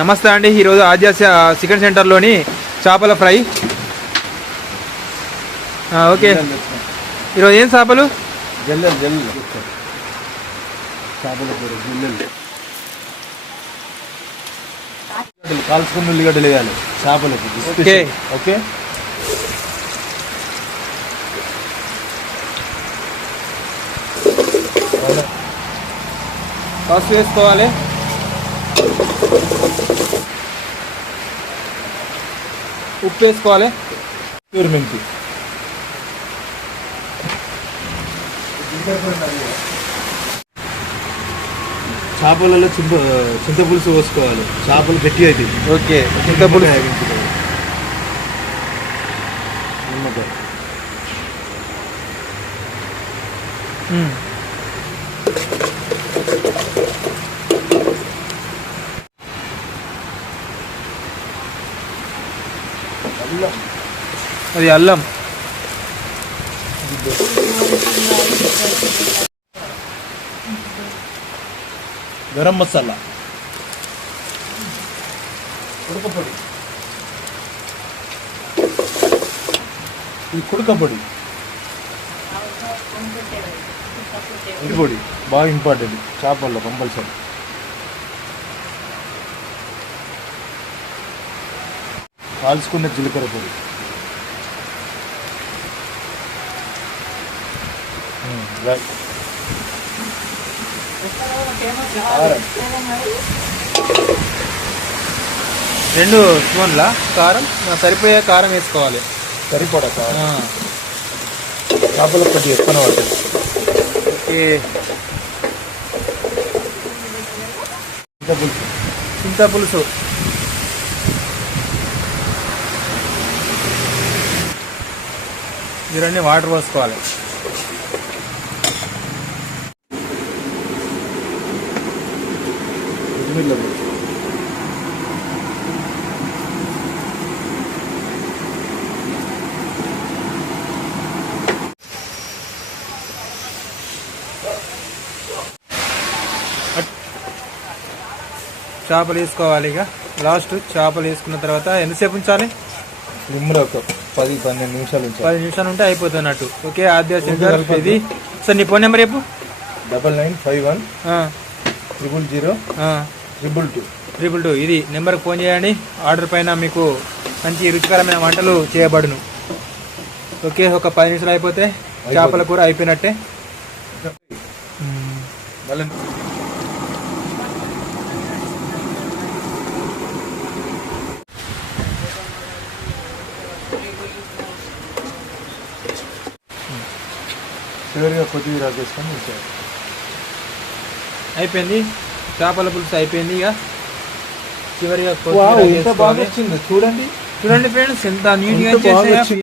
నమస్తే అండి ఈరోజు ఆద్య చికెన్ సెంటర్లోని చేపల ఫ్రై. ఓకే. ఈరోజు ఏం చేపలు? జల్లెలు జల్లెలు చేపల కూర జల్లెలు. కాల్చుకున్న ఉల్లిగడ్డలు వేయాలి. చేపలకి ఓకే. ఓకే? వేసుకోవాలి. ఉప్పు వేసుకోవాలి ప్యూర్ మెంతి చేపలలో చింత చింతపులుసు పోసుకోవాలి. చేపలు గట్టి అవుతాయి ఓకే. చింతపులుసు నిమ్మకాయ. అది అల్లం. గరం మసాలా. కుడకపొడి ఇది కుడకపొడి ఇది పొడి. బాగా ఇంపార్టెంట్. చేపల్లో కంపల్సరీ. కాల్చుకున్న జీలకర్ర పొడి. రెండు స్పూన్ల? కారం? సరిపోయే కారం వేసుకోవాలి. సరిపడా కారం? చేపల కొద్దిగా ఎక్కువ పడుతుంది. ఓకే. చింతపులుసు. చింతపులుసు. ఇవన్నీ వాటర్ పోసుకోవాలి. చేపలు వేసుకోవాలి ఇక. లాస్ట్ చేపలు వేసుకున్న తర్వాత ఎంతసేపు ఉంచాలి? నిమ్మలో పది పన్నెండు నిమిషాలు పది నిమిషాలు ఉంటే అయిపోతున్నట్టు. ఓకే ఆద్య సెంటర్ ఇది. సార్ నీ ఫోన్ నెంబర్ చెప్పు. Double nine five one triple zero triple two. Triple two ఇది. నెంబర్కి ఫోన్ చేయండి. ఆర్డర్ పైన మీకు మంచి రుచికరమైన వంటలు చేయబడును. ఓకే ఒక పది నిమిషాలు అయిపోతే చేపల కూర అయిపోయినట్టే. మళ్ళీ. చివరిగా కొత్తిమీర వేసుకొని ఉంచాలి అయిపోయింది? చేపల పులుసు అయిపోయింది ఇక. చివరిగా చూడండి. చూడండి ఫ్రెండ్స్ ఎంత నీట్గా చేసే.